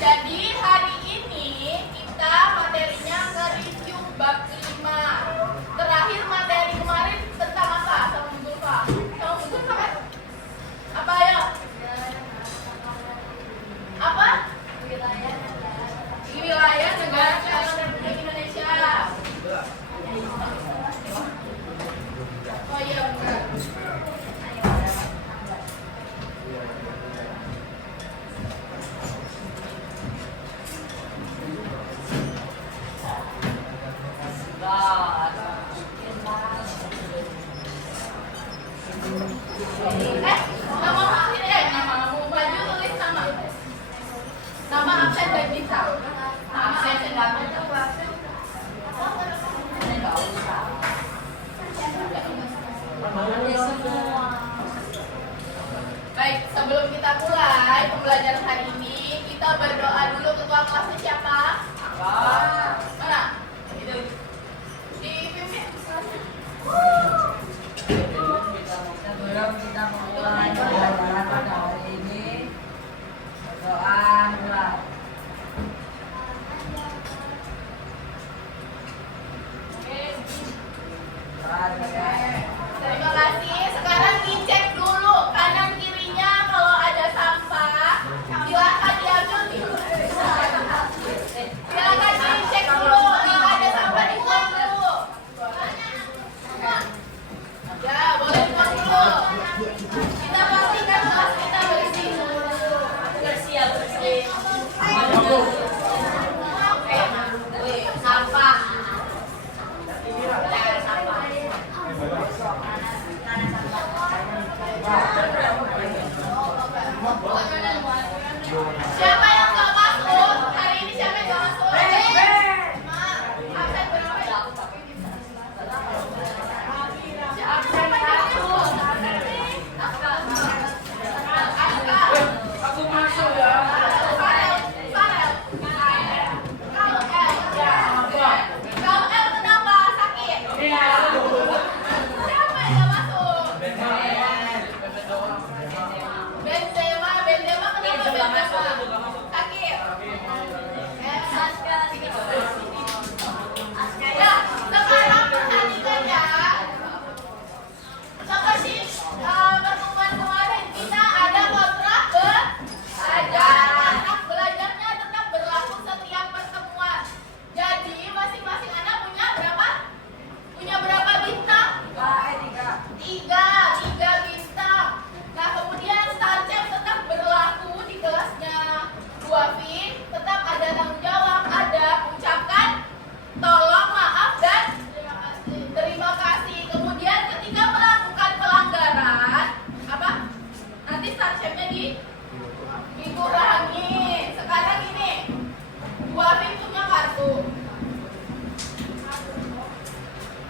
Jadi hari ini kita materinya nge-review bab 5. Terakhir materi kemarin tentang apa? Sama Bung Pak. Sama Bung Pak kan? Apa ya? Apa? Wilayah negara kesatuan Republik Indonesia. Oh iya benar. Nama absen dan bintang. Absen dan bintang. Baik, sebelum kita mulai pembelajaran hari ini, kita berdoa dulu. Ketua kelasnya siapa? Mana? Itu. Dipimpin. Sebelum kita memulai pembelajaran pada hari ini, berdoa mulai. Terima kasih. Sekarang dicek dulu kanan kirinya, kalau ada sampah silakan diambil dulu. Silakan dicek dulu, kalau ada sampah dibuang dulu. Ya, boleh dibuang dulu. Kita pastikan kelas kita bersih. Bersih. Sampah. Siapa yang nggak masuk? Hari ini siapa yang nggak masuk? Absen berapa ya? Absen 1. Aku masuk ya. Kalau L kenapa sakit? Siapa yang nggak masuk? Benzema kenapa? Sakit. Ya, sekarang perhatikan ya. Seperti pertemuan kemarin kita ada kontrak belajar. Kontrak belajarnya tetap berlaku setiap pertemuan. Jadi masing-masing anak punya berapa? Punya berapa bintang? 3 bintang. Nah, kemudian Starchem tetap berlaku di kelasnya. Bu Afin tetap ada tanggung jawab, ada ucapkan tolong, maaf, dan terima kasih. Kemudian ketika melakukan pelanggaran, apa? Nanti Starchemnya dikurangi. Sekarang ini Bu Afin punya kartu.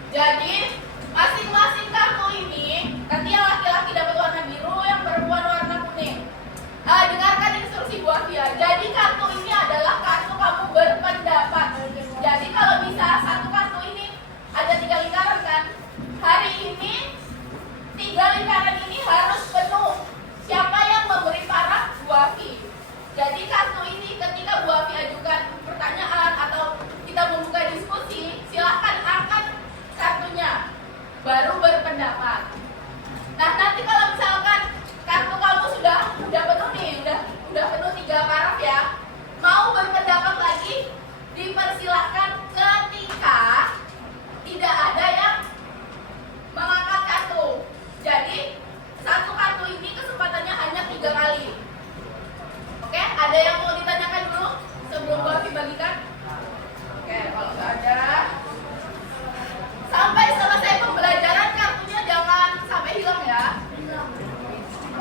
Jadi masing-masing kartu ini, nanti yang laki-laki dapat warna biru, yang perempuan warna kuning. Dengarkan instruksi Bu Afia. Jadi kartu ini adalah kartu kamu berpendapat. Jadi kalau bisa satu kartu ini ada 3 lingkaran kan? Hari ini 3 lingkaran ini harus penuh. Siapa yang memberi paraf? Bu Afi. Jadi kartu ini ketika Bu Afi ajukan pertanyaan atau kita membuka diskusi, silahkan angkat kartunya, baru berpendapat. Nah, nanti kalau misalkan kartu kamu sudah penuh nih, udah penuh 3 paraf ya, mau berpendapat lagi, dipersilahkan ketika tidak ada yang mengangkat kartu. Jadi satu kartu ini kesempatannya hanya 3 kali. Oke, ada yang mau ditanyakan dulu sebelum Bu Afi bagikan? Oke, kalau nggak ada, sampai selesai pembelajaran kartunya jangan sampai hilang ya.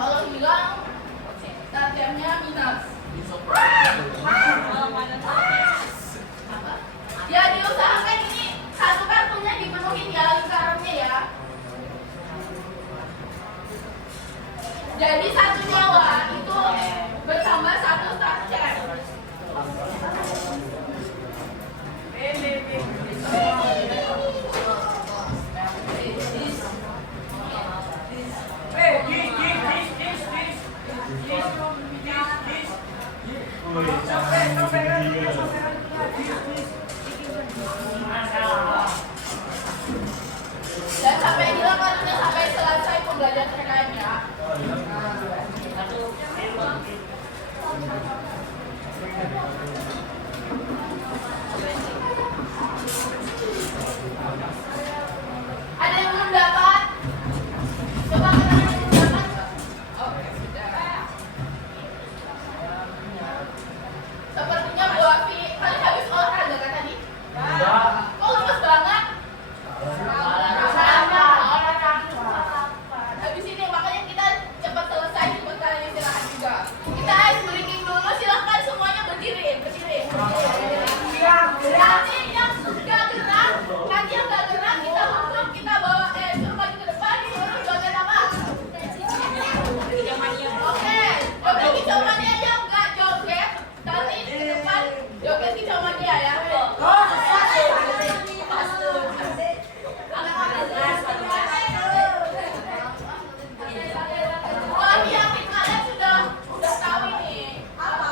Kalau hilang, targetnya minus. Ya, diusahakan ini satu kartunya dipenuhin ya lingkarannya ya. Jadi 1 nyawa itu bertambah 1 target. Dan sampai dilakukannya sampai selesai pembelajaran PKM ya. Ada yang belum dapat? Coba keterangan yang belum dapat. Oke, sudah. Sepertinya Bu Afi, kalian habis olahraga kan tadi? Kok lemes banget? Habis ini makanya kita cepat selesai, cepat kalian istirahat juga. Kita ice breaking dulu, silahkan semuanya berdiri. Nanti yang nggak gerak, kita masuk, kita bawa suruh maju ke depan, suruh bagian apa? Oke, joget kicauannya aja nggak joget. Nanti ke depan joget kicauannya ya. Wah, yakin kalian sudah tahu ini. Apa?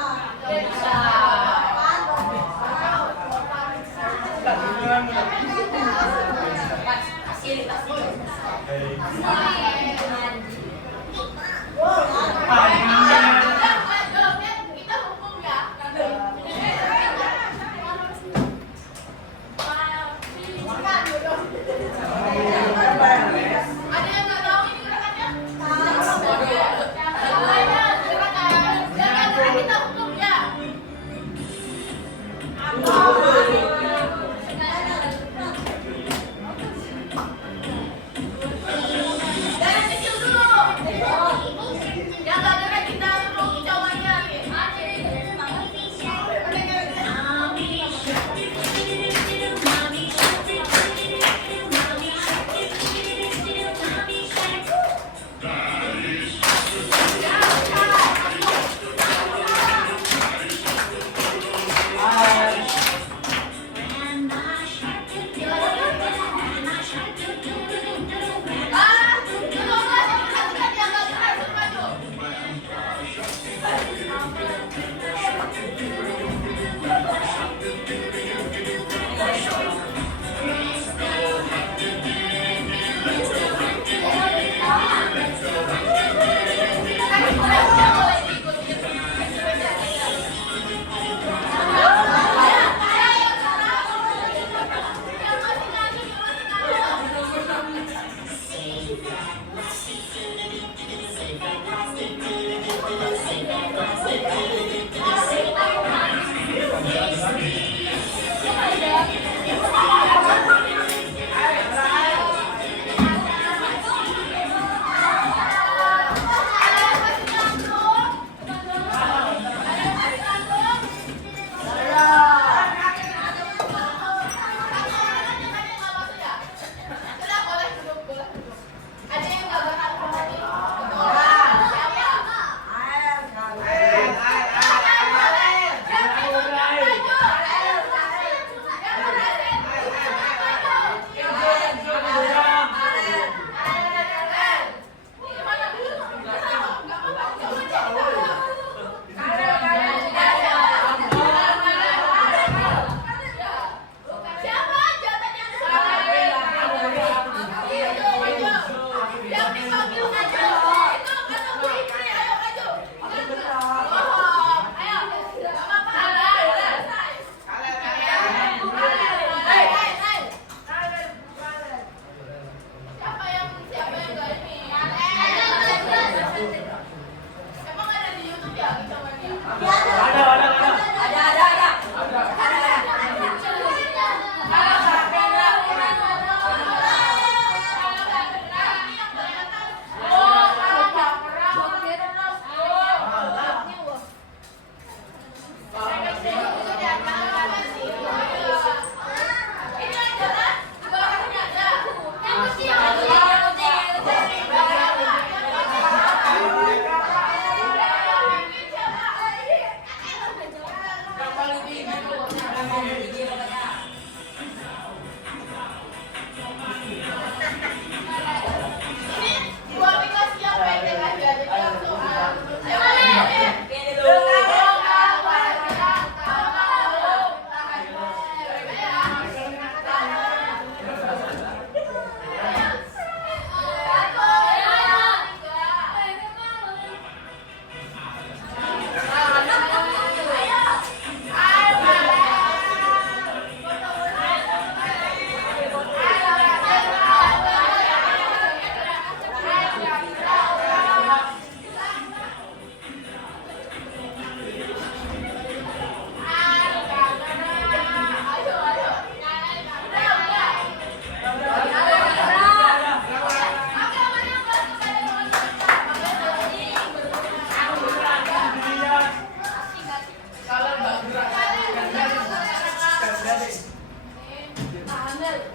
Silakan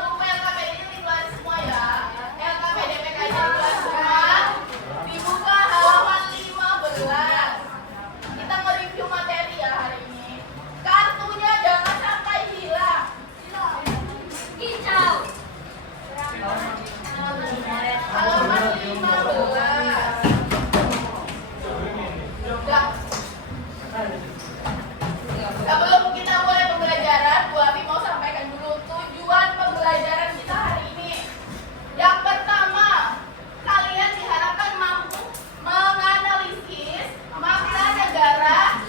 buku LKPD ini dikeluarin semua ya. LKPD PK-nya dikeluarin semua. Dibuka halaman 15. Kita nge-review materi ya hari ini. Kartunya jangan sampai hilang. Kicau. Halaman 15. Udah. Sebelum kita mulai pembelajaran, Bu Abi mau sampaikan dulu tujuan pembelajaran kita hari ini. Yang pertama, kalian diharapkan mampu menganalisis makna negara,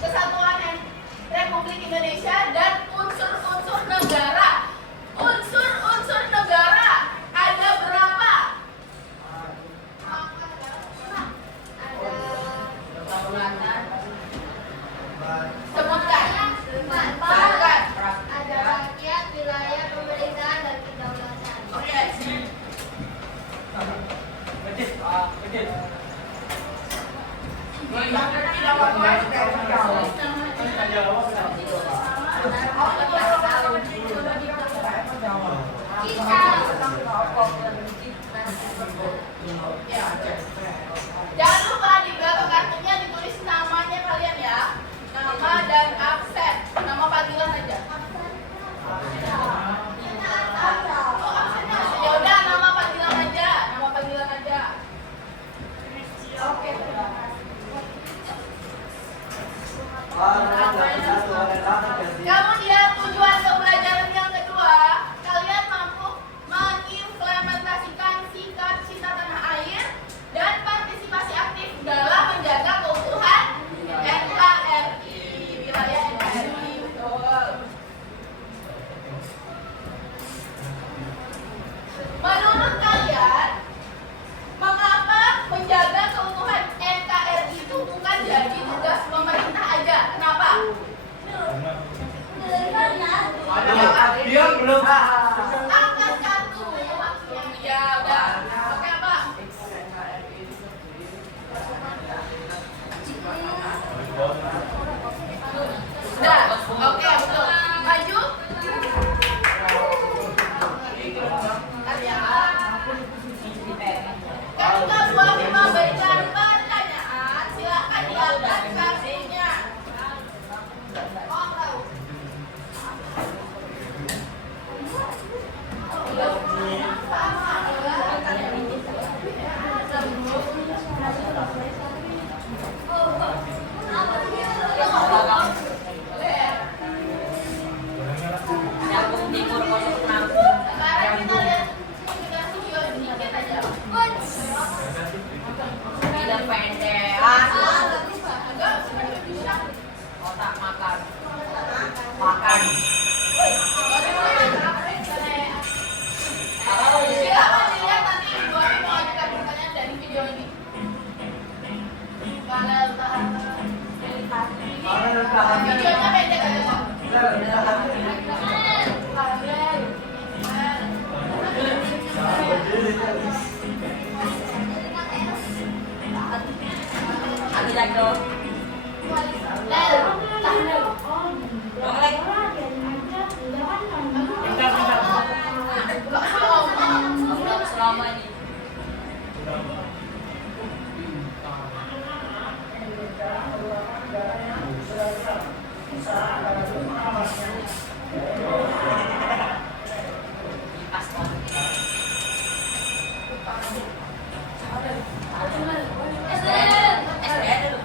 kesatuan Republik Indonesia, dan unsur-unsur negara. Unsur-unsur negara ada berapa? Sebutkan. Sebutkan. Ada rakyat, wilayah, pemerintahan, dan kedaulatan. Oke. Jangan lupa di belakang kartunya ditulis namanya kalian ya. Nama dan absen. Nama panggilan aja. Oh, absennya. Ya udah, nama panggilan aja. Nama panggilan aja. Oke. Kemudian tujuan pembelajaran yang kedua, kalian mampu mengimplementasikan sikap cinta tanah air dan partisipasi aktif dalam menjaga keutuhan NKRI, wilayah NKRI. Betul. Menurut kalian, mengapa menjaga keutuhan NKRI itu bukan jadi tugas pemerintah aja? Kenapa? Dia belum. Angkat kartu. Ya udah. Oke apa? Sudah. Oke betul. Maju. Bentar ya. Ketika Bu Abi memberikan pertanyaan, silakan diangkat kartunya. Oh, tahu. Sekarang kita lihat video sedikit aja. Tidak pendek. Enggak, sebenarnya bisa. Otak makan. Makan. Silakan dilihat nanti Bu Abi mau ajukan pertanyaan dari video ini. Videonya pendek aja kok. Lagi lagi dong. Dong lagi. Selama ini. Pas banget. SDN dulu.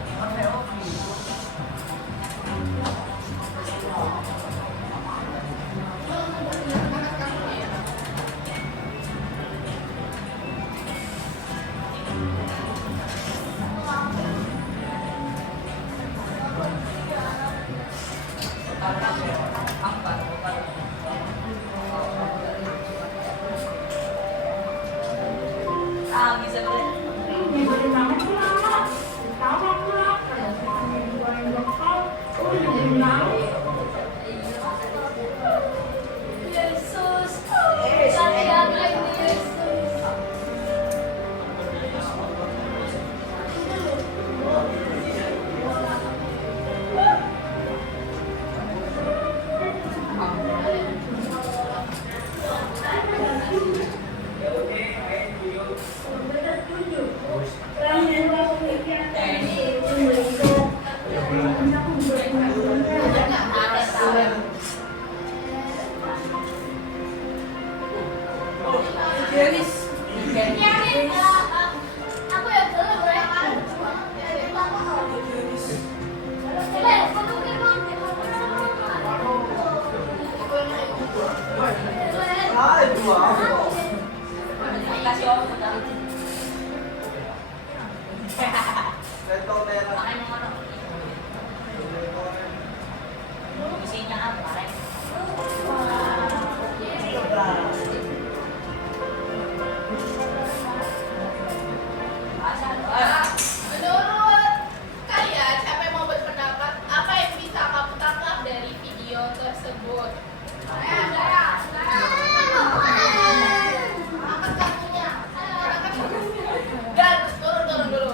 Pakai yang mana? Isinya apa? Rek? Menurut kalian, siapa yang mau berpendapat? Apa yang bisa kamu tangkap dari video tersebut? Angkat kakinya. Dan turun dulu.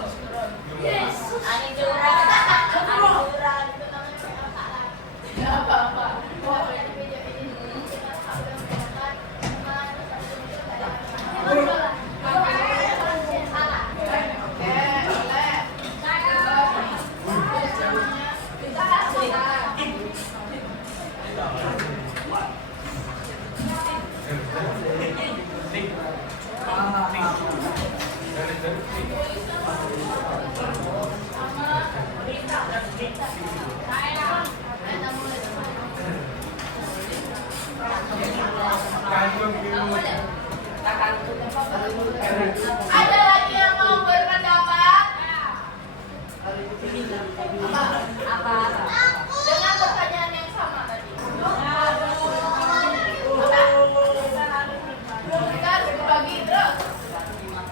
Angin curang. Angin curang. Gak apa-apa. Ada lagi yang mau berpendapat? Apa? Dengan pertanyaan yang sama tadi. Kita harus berbagi terus.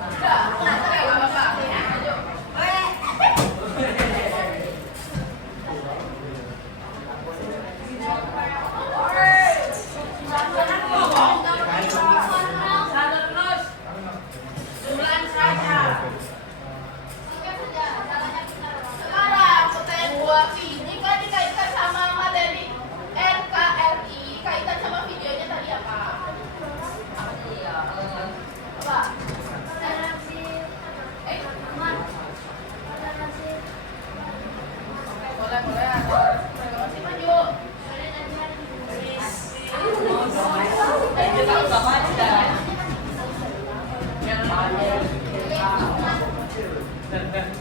Udah, oke, gak apa-apa. Lanjut. Sekarang pertanyaan buah ini kan dikaitkan sama materi NKRI, kaitan sama videonya tadi apa? Apa sih ya? Apa? Eh, boleh. Masih maju. Itu kan udah maju dah.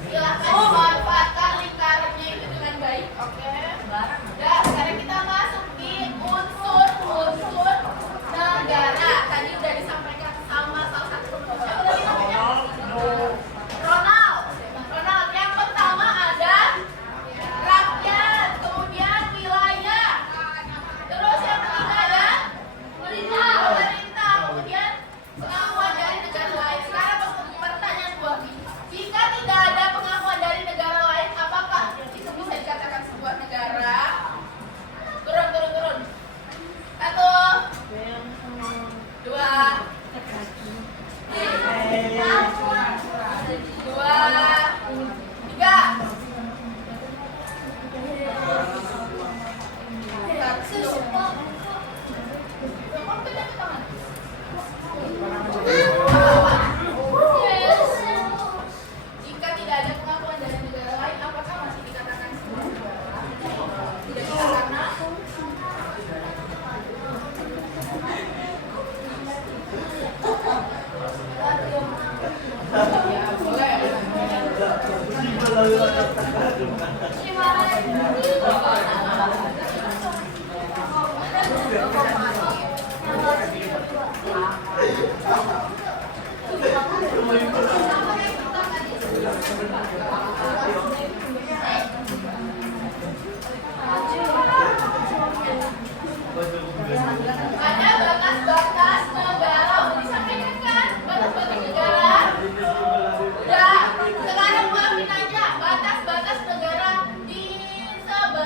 Silahkan manfaatkan lingkarannya itu dengan baik, oke? Nah, sekarang kita masuk di unsur negara. Tadi udah disampaikan sama salah satu siapa tadi namanya? Ronald. Yang pertama ada rakyat, kemudian wilayah. Terus yang ketiga ada pemerintah, kemudian pengakuan dari negara lain. Sekarang pertanyaan buat jika tidak ada pengakuan dari negara lain, apakah itu bisa dikatakan sebuah negara? Turun. 1, 2, 3. Jika tidak ada pengakuan dari negara lain, apakah masih dikatakan sebuah negara? Tidak bisa karena ya boleh. Ada batas-batas negara, udah disampaikan kan? Batas-batas negara. Udah, sekarang maafin aja batas-batas negara di sebelah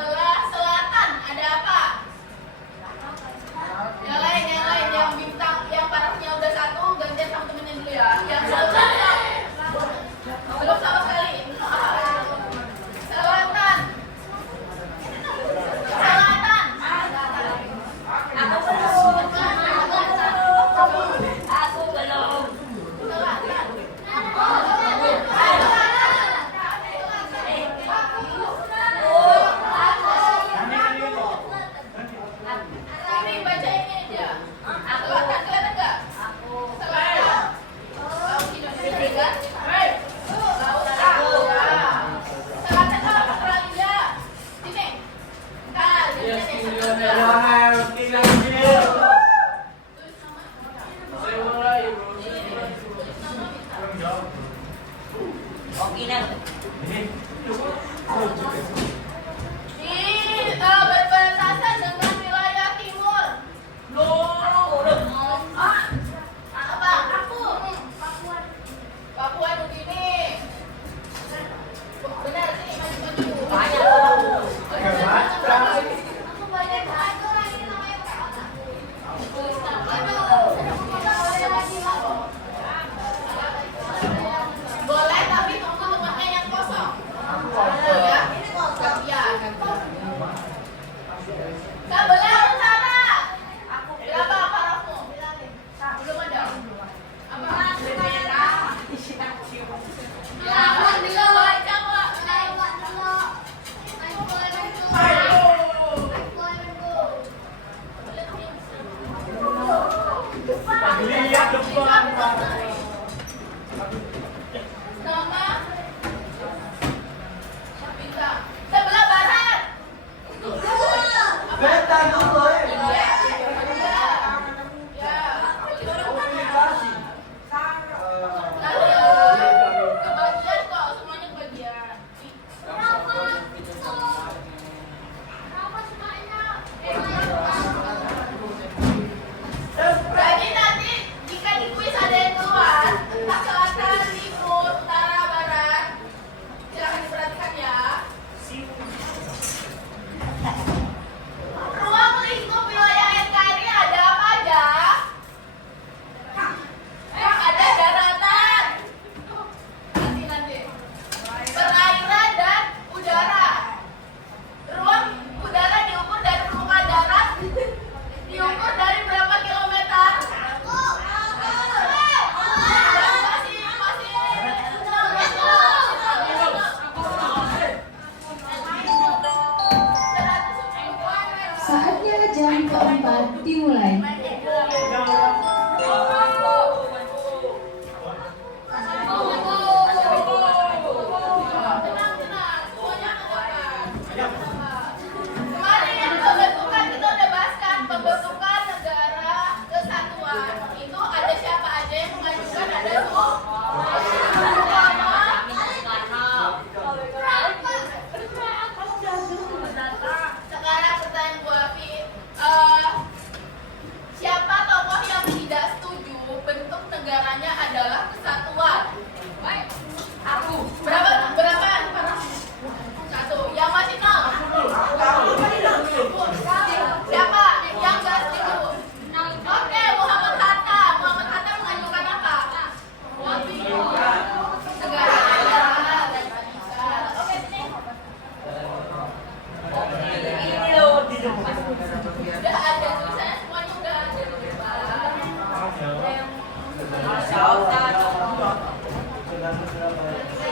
berbatasan dengan wilayah timur. Apa? Papua Nugini. Benar sih, maju-maju. Banyak tuh. Aku banyak banget lagi namanya berapa? Boleh, tapi tunggu tempatnya yang kosong. Ya, ini kosong. Ya. Sebelah utara. Berapa parafmu? Belum ada. Apa? Ya, dulu baca, Pak. Lihat depan. Nama bisa. Sebelah barat. Beta dulu ya. Ya. Komunikasi. Kebagian kok, semuanya kebagian. Jadi nanti jika di kuis ada yang keluar entah selatan, timur, utara, barat, silahkan diperhatikan ya. Ruang lingkup wilayah NKRI ada apa aja? Ada daratan, nanti perairan dan udara. Ruang udara diukur dari permukaan darat, diukur dari berapa kilometer? Saatnya jam keempat dimulai. Kemarin pembentukan kita udah bahas kan, pembentukan negara kesatuan itu ada siapa aja yang mengajukan, ada tuh sekarang pertanyaan Bu Afi, siapa tokoh yang tidak setuju bentuk negaranya adalah kesatuan? Baik, aku. Berapa? Satu. Yang masih nol? Siapa yang nggak setuju? Oke, Muhammad Hatta. Muhammad Hatta mengajukan apa? Negara. Oke, sini. Ini loh di depan. Udah ada tulisannya, semuanya udah ada di depan.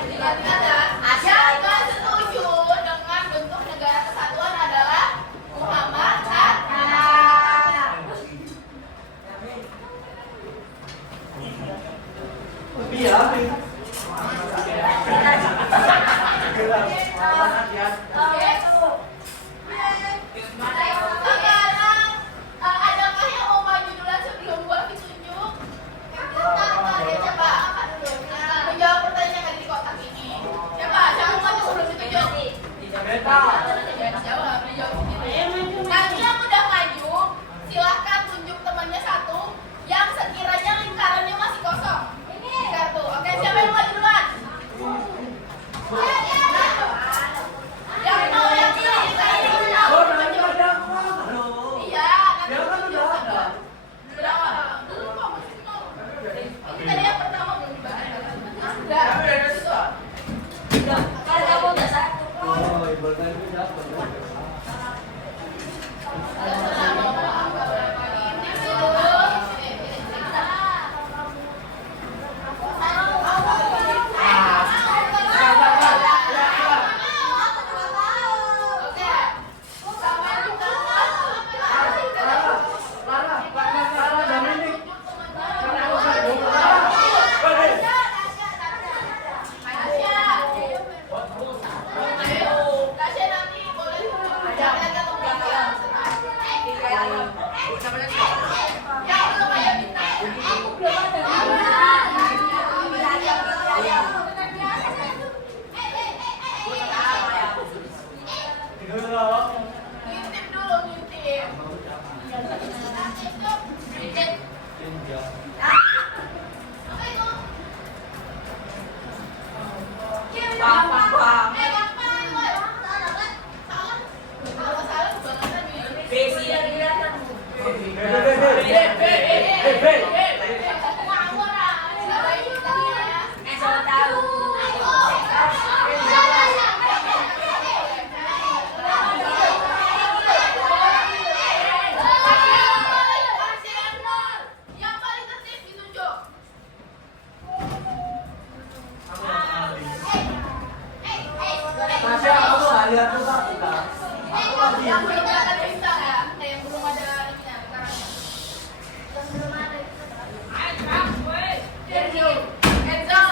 Ingat-ingat ya, yang nggak setuju dengan bentuk negara kesatuan adalah Muhammad Hatta. Tapi ya. Oke. Sekarang adakah yang mau maju duluan sebelum gua ditunjuk? Coba angkat dulu. Menjawab pertanyaan yang ada di kotak ini. Siapa? Siapa mau maju sebelum ditunjuk? Beta. Jawab, dijawab sendiri. Nanti yang udah maju, silahkan tunjuk temannya satu yang sekiranya lingkarannya masih kosong. Ini kartu. Oke, siapa yang mau maju duluan? Yang mau yang pilih, saya Oh, mau nanti maju. ada apa? Iya, nanti Ya kan udah ada. berapa? Belum kok, masih nol. Ini tadi yang pertama belum dibahas. Udah. Kan kamu udah satu. Oh, ibaratnya itu dapat. Tasya nanti boleh Tasya, kamu nggak lihat tuh Pak? Yang belum ada bintang ya, yang belum ada ininya sekarang. Enzo.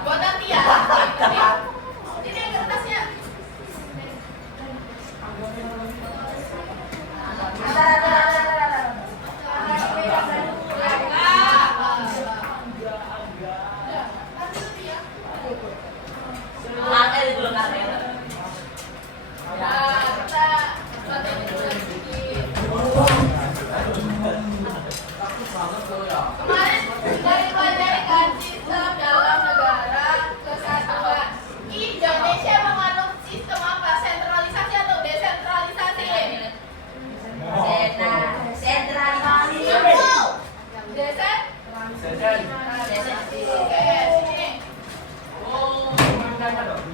Buat nanti ya. Ini kertasnya. Kemarin dari pelajaran sistem dalam negara kesatuan Indonesia menganut sistem apa? Sentralisasi atau desentralisasi? Sentralisasi. Desentralisasi. Oke, sini. Oh, makanya dong.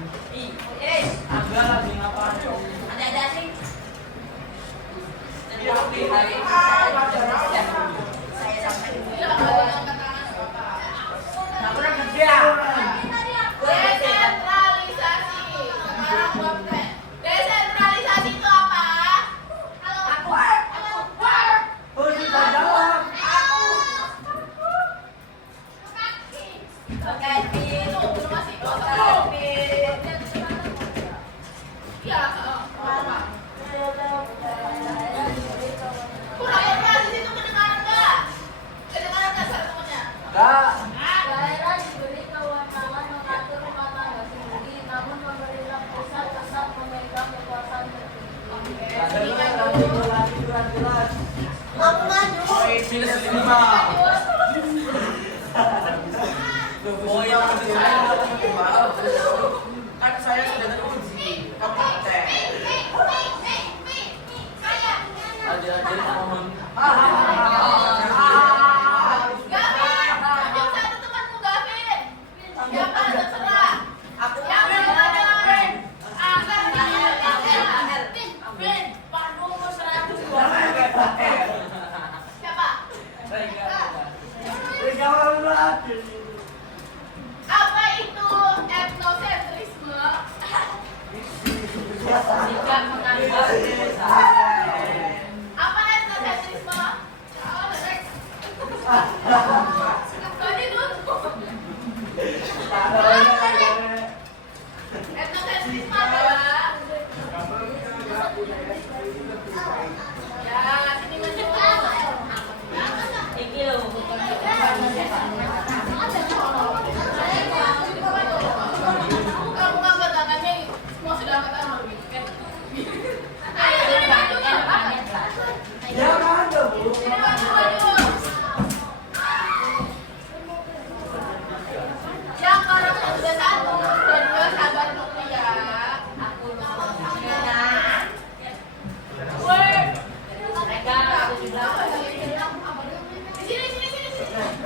Angga lagi ngapain? Ada sih. Iya, oke. Saya sampai dulu. Iya, kalau angkat tangan nggak apa-apa. Nah, kurang kerja. Desentralisasi. Sekarang buat tren. Desentralisasi itu apa? Aku. Oh, kita jawab. Oke, itu belum masih kosong. Iya, apa? Pura-pura di situ kedengaran nggak? Kedengaran nggak suara temennya? Kak. Daerah diberi kewenangan mengatur rumah tangga sendiri, namun pemerintah pusat tetap memegang kekuasaan tertinggi. Ada lagi jelas. Aku maju. Minus 5. Oh, yang lebih saya kan saya sudah teruji. Kompeten. Ada mohon. Gavin, tunjuk satu temanmu Gavin. Siapa terserah. Aku Yang mana? Angkat tangan. Vin, Bandung 100. Siapa? Apa itu etnosentrisme? tidak menganggap Apa etnosentrisme?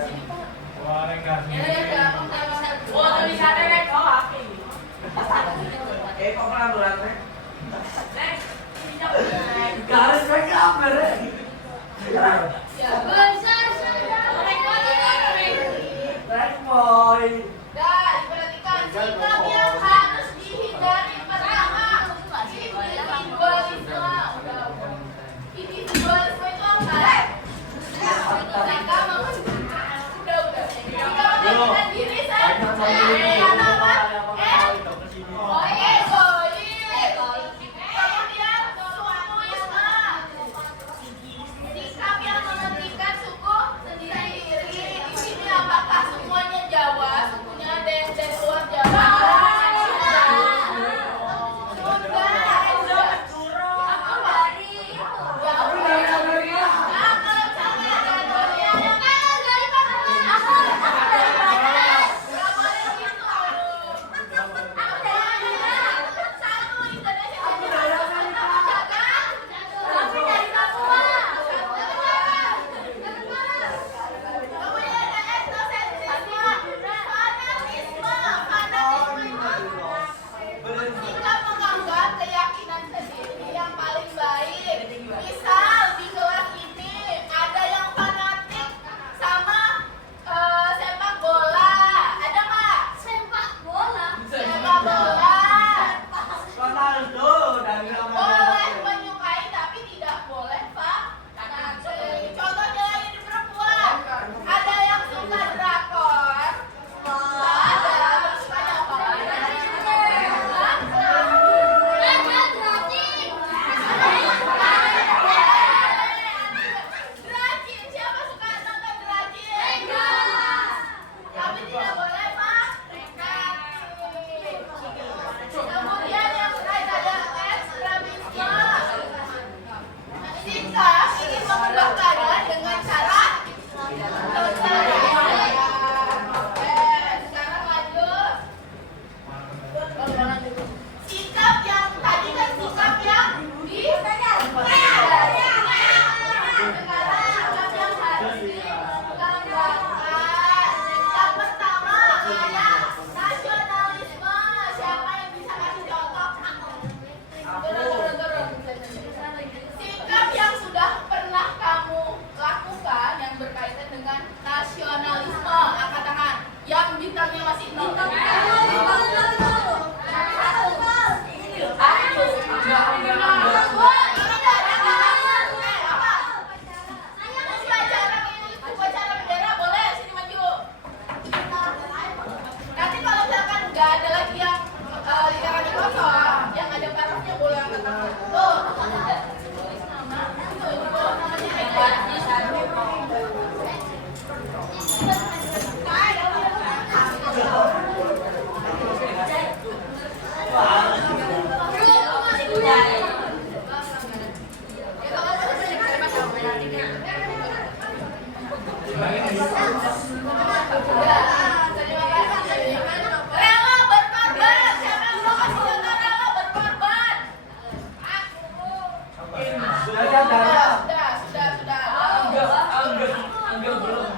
sini Pak. Ya, ya, Oh, tulisannya kan kau apa ini? Kok pernah berat, Rek? Next. Garis gue kamera. Ya, besar sudah. Rek boy. dan diperhatikan sikap yang harus dihindari pertama individualisme. Individualisme itu apa? Sikap udah. Sikap mementingkan diri saya. Karena apa? Oh, egois. Kemudian sukuisme. Sikap yang mementingkan suku sendiri. Di sini apakah semuanya Jawa? Sukunya ada yang dari luar Jawa? Aku dari Jawa. Nah, kalau misalnya dari yang dari Papua. Aku dari Papua. Nggak boleh gitu. Aku dari mana? Satu Indonesia dari Papua. Aku dari Papua. Kemudian ada etnosentrisme, fanatisme. Fanatisme itu sikap menganggap keyakinan sendiri yang paling baik. Misal di kelas ini ada yang fanatik sama sepak bola. Ada nggak? Sepak bola. Sepak bola. Ronaldo dari Boleh menyukai tapi tidak boleh fanatik. Contohnya lagi di perempuan. Ada yang suka drakor. Ada sukanya apa? Drajin, siapa suka nonton Drajin? Tapi tidak boleh fanatik. Kemudian yang terakhir ada ekstremisme. Sikap ingin mengubah keadaan dengan cara sekarang lanjut. Sikap yang tadi kan sikap yang sekarang sikap yang harus dikembangkan. Yang pertama ada nasionalisme. Siapa yang bisa kasih contoh? Turun. Sikap yang sudah pernah kamu lakukan yang berkaitan dengan nasionalisme. Angkat tangan. Yang bintangnya masih nol. Upacara bendera boleh sini maju. Nanti kalau misalkan nggak ada lagi yang lingkarannya kosong, yang ada parahnya boleh angkat tangan. Tuh. Namanya hebat. Rela berkorban. Siapa yang mau kasih contoh rela berkorban? Sudah. Sudah. Anggap belum.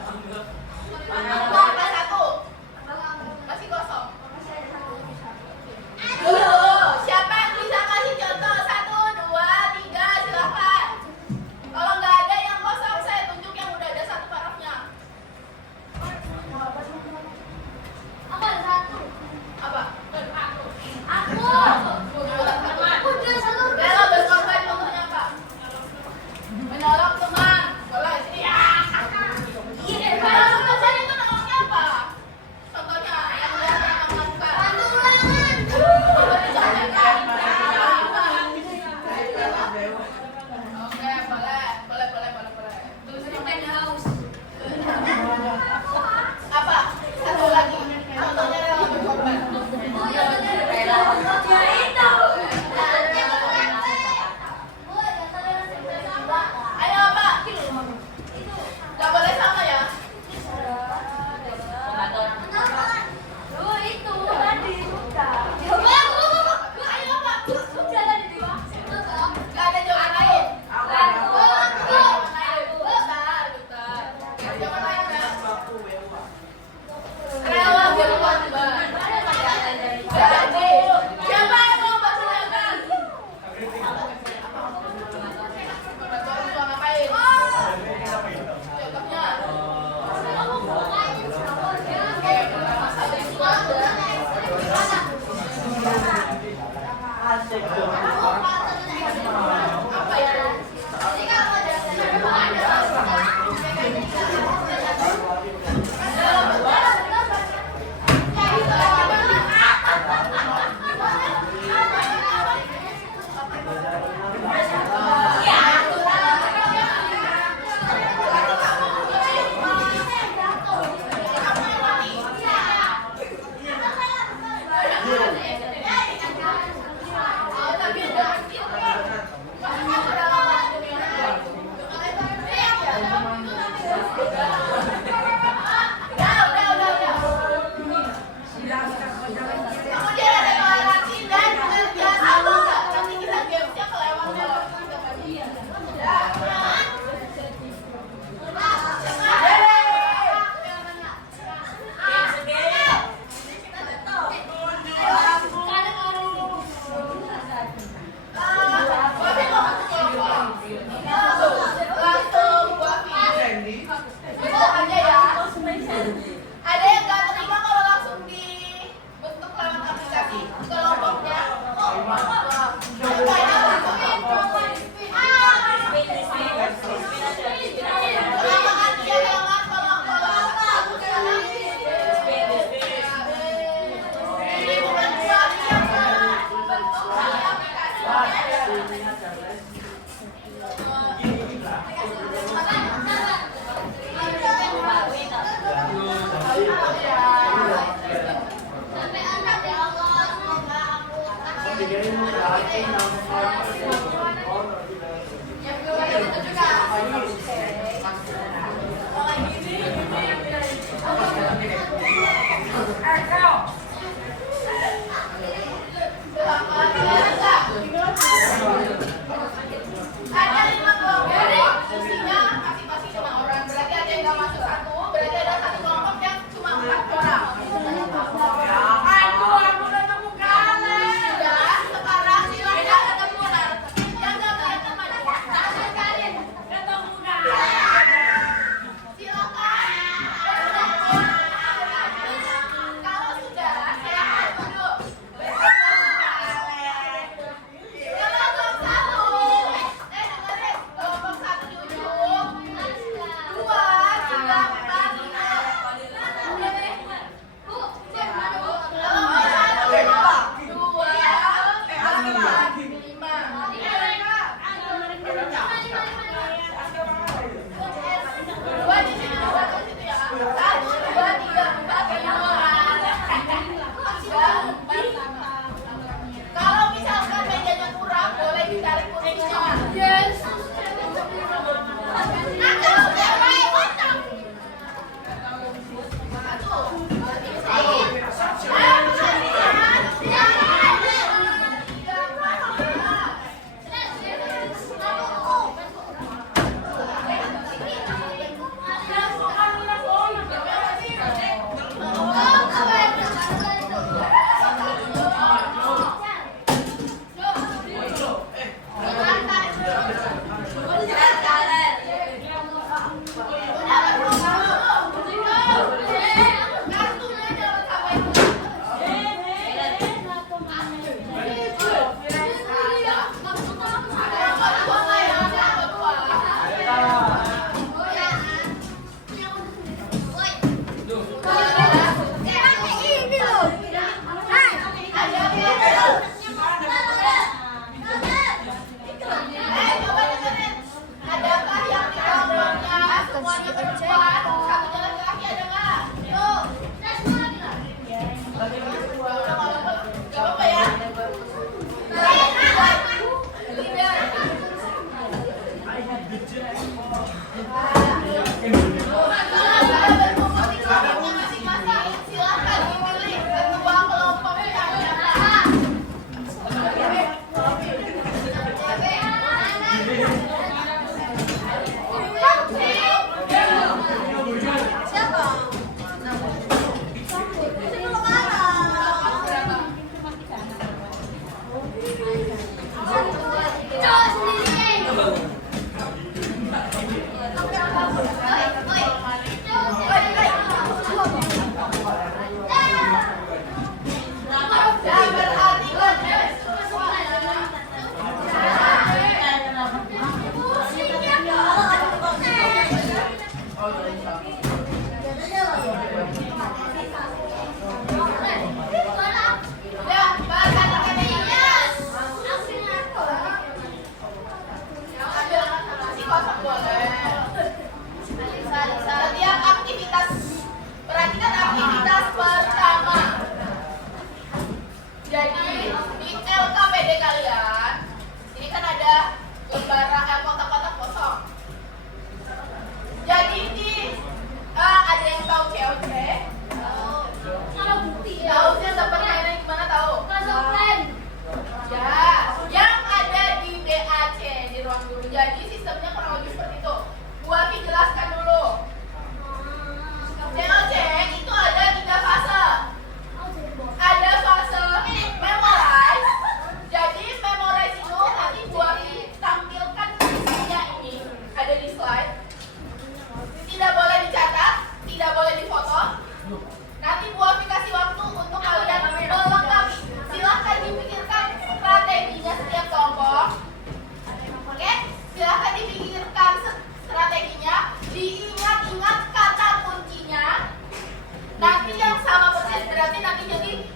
Nanti yang sama persis berarti nanti jadi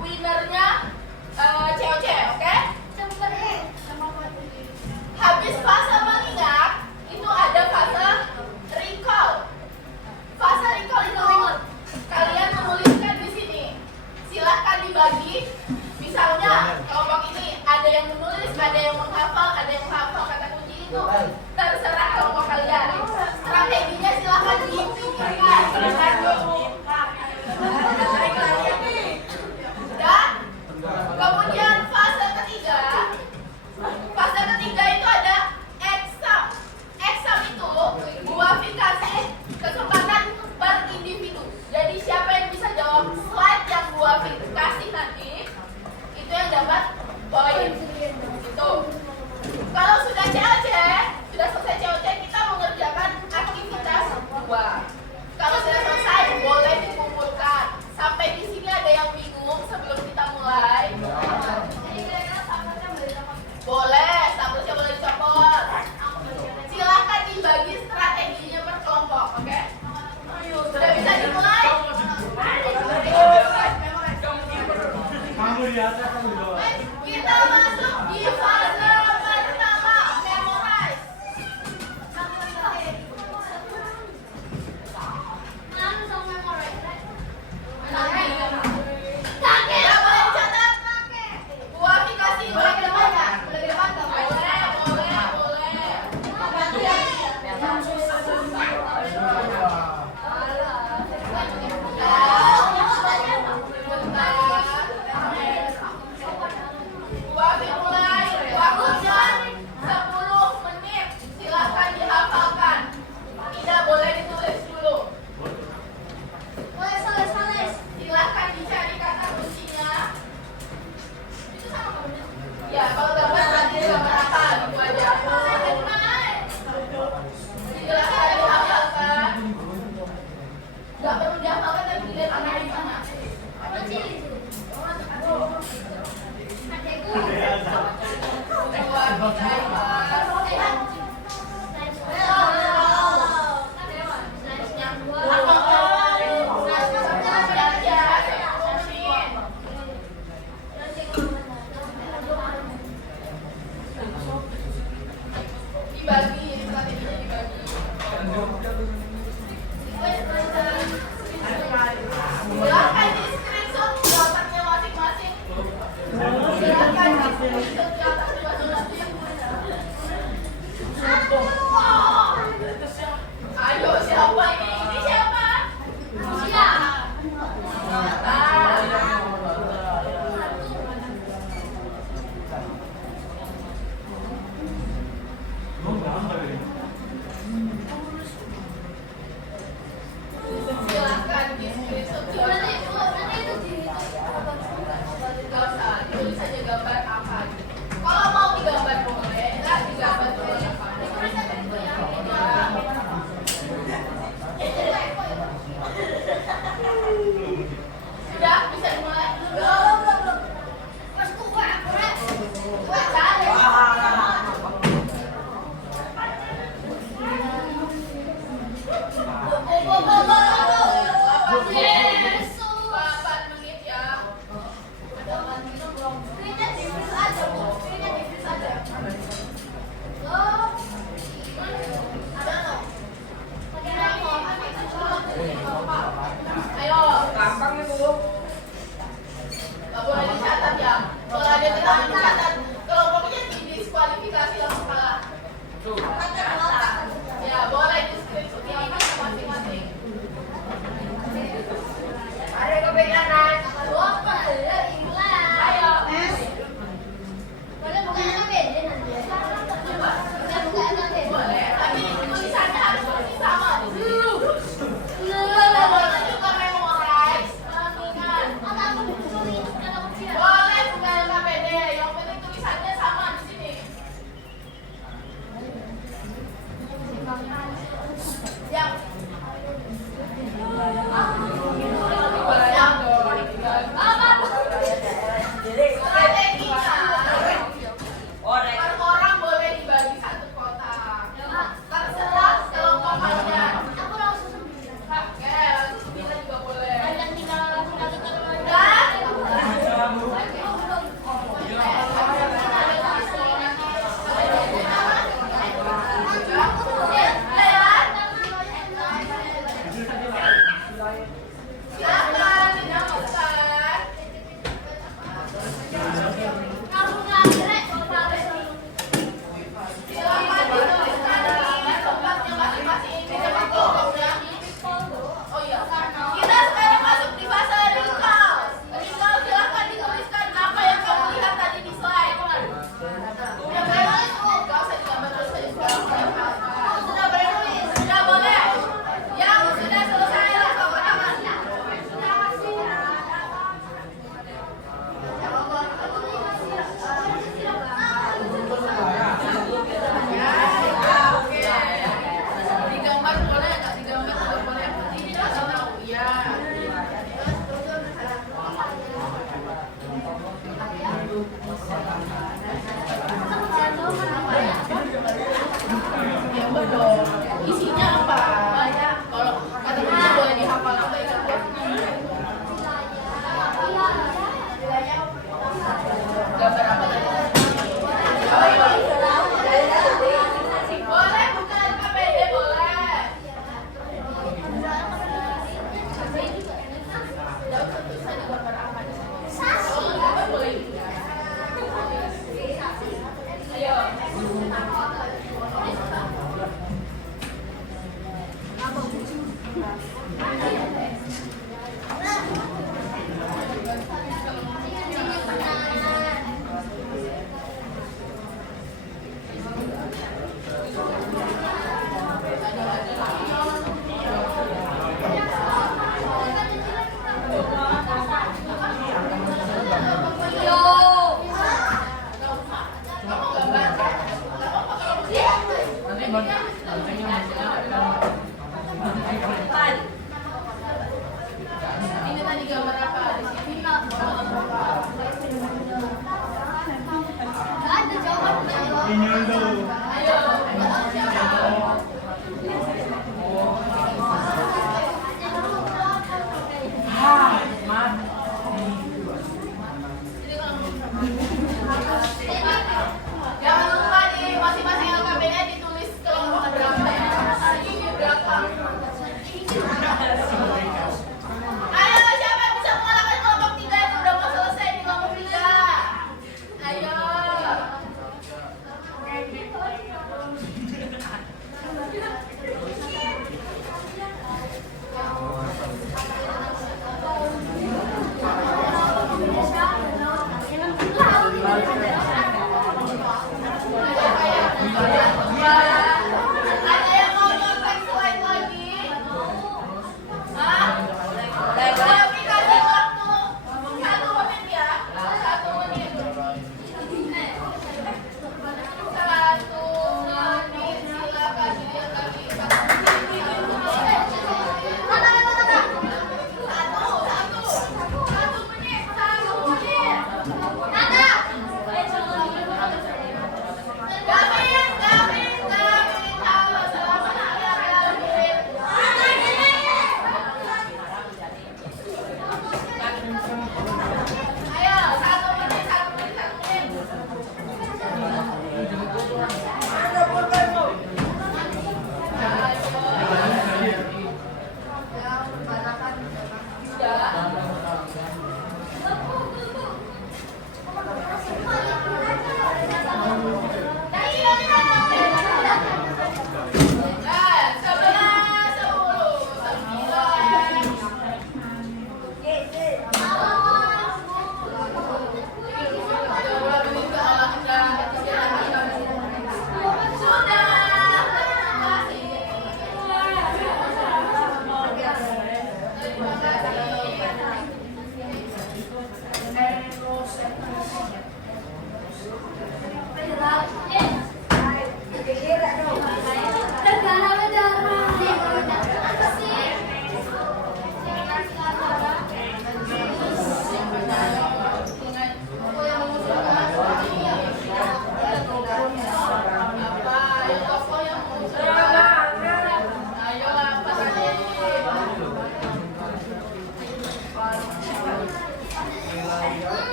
winnernya COC, oke? Habis fase mengingat itu ada fase recall. Fase recall itu kalian menuliskan di sini. Silahkan dibagi. Misalnya kelompok ini ada yang menulis, ada yang menghafal, ada yang menghafal kata kunci itu. Terserah kelompok kalian. Strateginya silahkan dipikirkan. Dan kemudian fase ketiga. Fase ketiga itu ada exam. Exam itu kualifikasi kesempatan per individu. Jadi siapa yang bisa jawab slide yang kualifikasi nanti itu yang dapat poin. Itu. Kalau sudah COC, sudah selesai COC, kita mengerjakan aktivitas 2. Kalau sudah selesai, boleh dikumpulkan. Sampai di sini ada yang bingung sebelum kita mulai? Boleh, sampelnya boleh dicopot. Silahkan dibagi strateginya per kelompok, oke? Sudah bisa dimulai? Kamu di atas, kamu di bawah. Kita masuk di fase pertama, memorize. Tidak boleh dicatat. Kualifikasi boleh ke depan nggak? Boleh ke depan nggak? Boleh. Kualifikasi mulai. Waktunya 10 menit. Silakan dihafalkan. Tidak boleh ditulis dulu. Silahkan dicari kata kuncinya. Itu sama kamunya? Ya, kalau gambar nanti gambar apa gitu aja. Silahkan dihafalkan. Gak perlu dihafalkan tapi dilihat anak di sana. Dibagi, strateginya dibagi. Silahkan di screenshot di otaknya masing-masing. Silahkan di screenshot di otaknya masing-masing.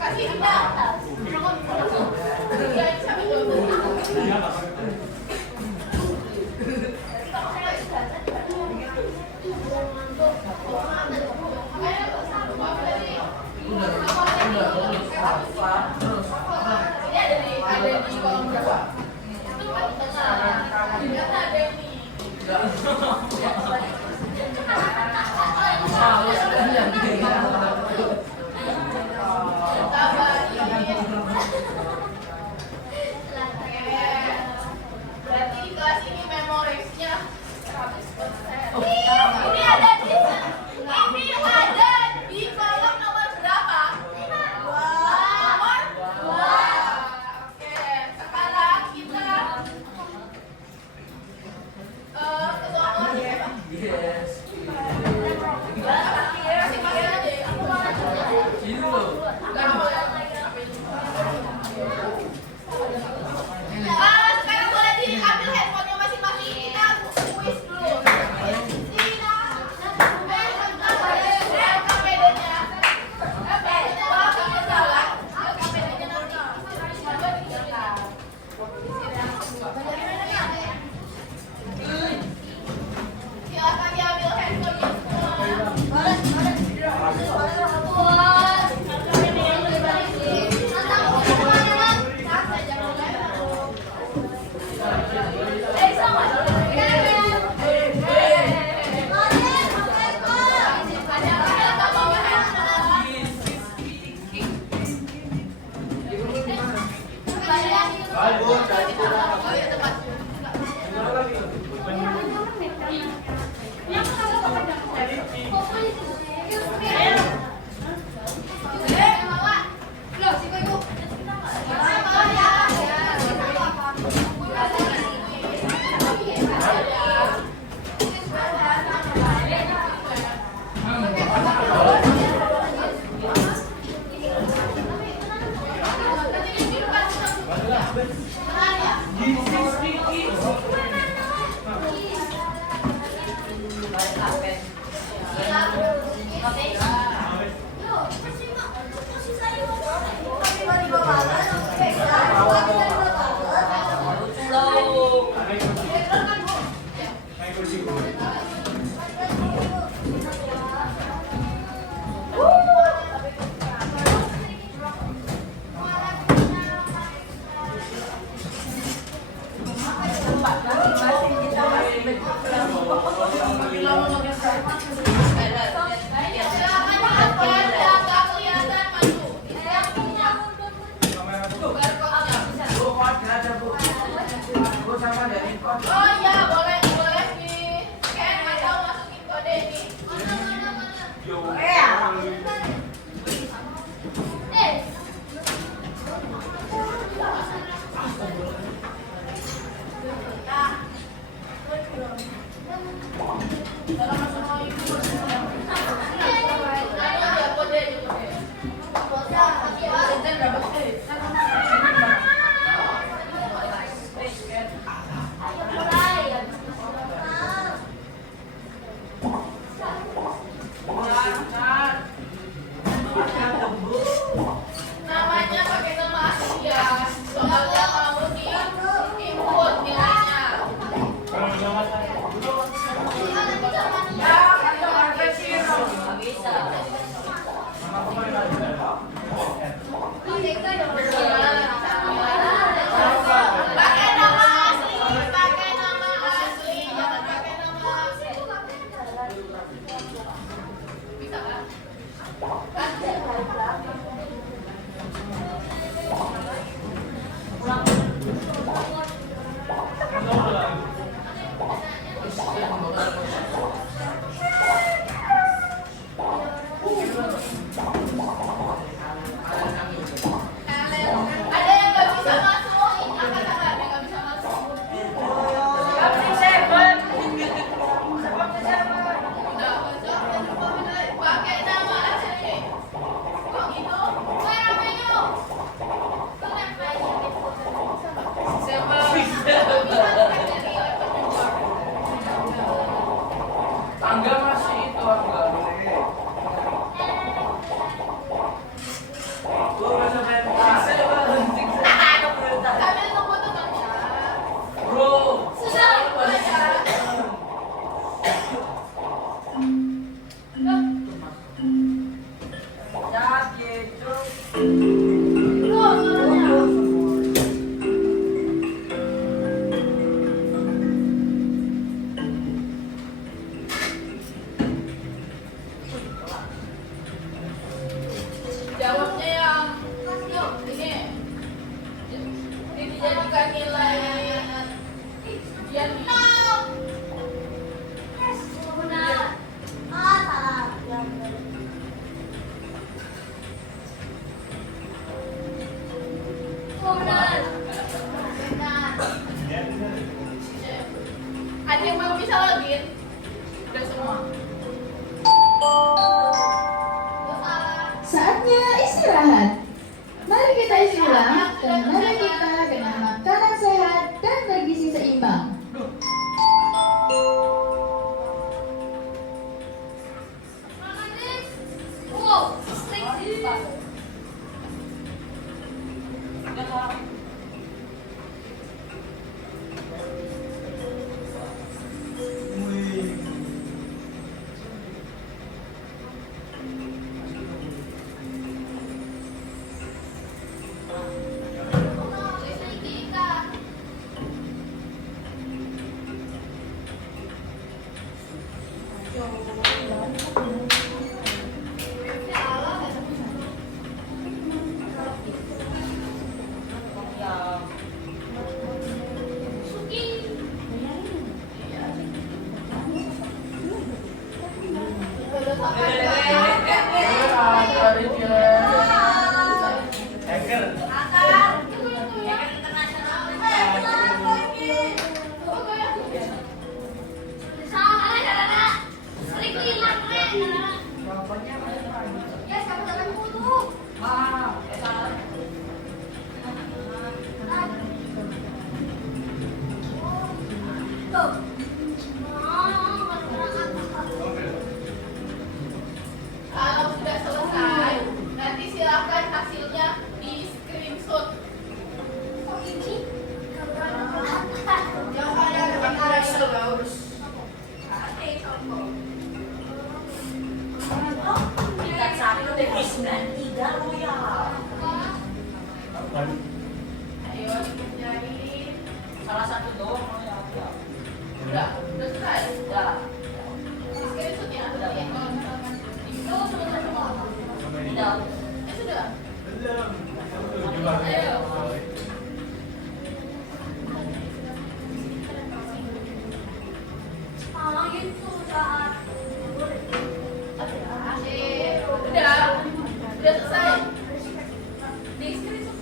Kasih enggak? Iya, nggak pakai. Ini ada di kolom berapa? Itu ada nih. Berarti di kelas ini memorisnya 100%. Ini ada di kolom nomor berapa? Nomor 2. Oke, sekarang kita ketua kelas ya, Pak? Yes. Masing-masing aja ya. Sini dulu. Sekarang boleh diambil handphonenya masing-masing. Kita kuis dulu. LKPD-nya. Kalau salah, LKPD-nya nanti. Silakan diambil handphonenya semua. Oh iya, boleh di scan atau masukin kode ini. Namanya pakai nama asli ya. Soalnya mau di input nilainya. Ya, Ya gitu. Jawabnya yang ini dijadikan nilai ujian nih. Ada yang belum bisa login? Udah semua. Saatnya istirahat. Mari kita isi ulang dan mari kita kena makanan sehat dan bergizi seimbang. Kalau sudah selesai, nanti silakan hasilnya di screenshot. Jangan ada Tingkat 1 dari 93 lo ya. Ayo dikerjain. Salah satu doang lo ya. Udah selesai. Udah. Di screenshot ya. Udah. Itu sudah semua. Tidak. Sudah. Belum. Ayo. Udah selesai. Di screenshot.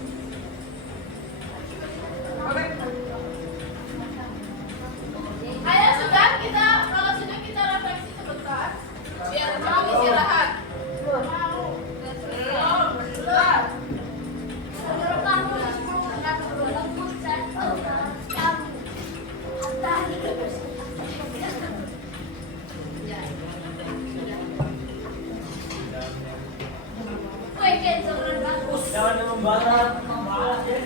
Ayo sudah kita kalau sudah kita refleksi sebentar biar mau istirahat. Jangan membahas ya.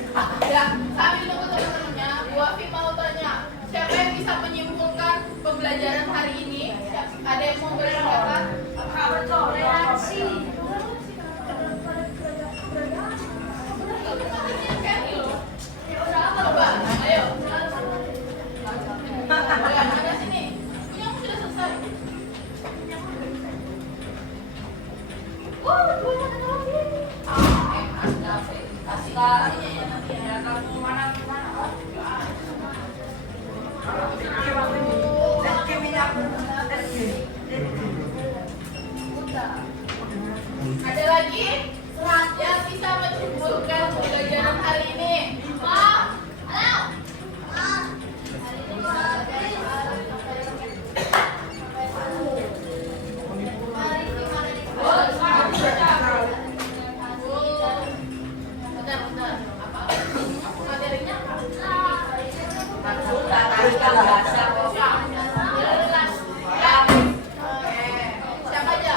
Ya, sambil nunggu teman-temannya, Bu Afi mau tanya, siapa yang bisa menyimpulkan pembelajaran hari ini? Ada yang mau berpendapat? Coba, ayo. Ada sini. Yang sudah selesai. Ada lagi yang bisa menyimpulkan pembelajaran hari ini? Halo. Bentar. Apa? Materinya apa? Siapa aja?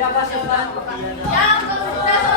Siapa sih bang? Yang sudah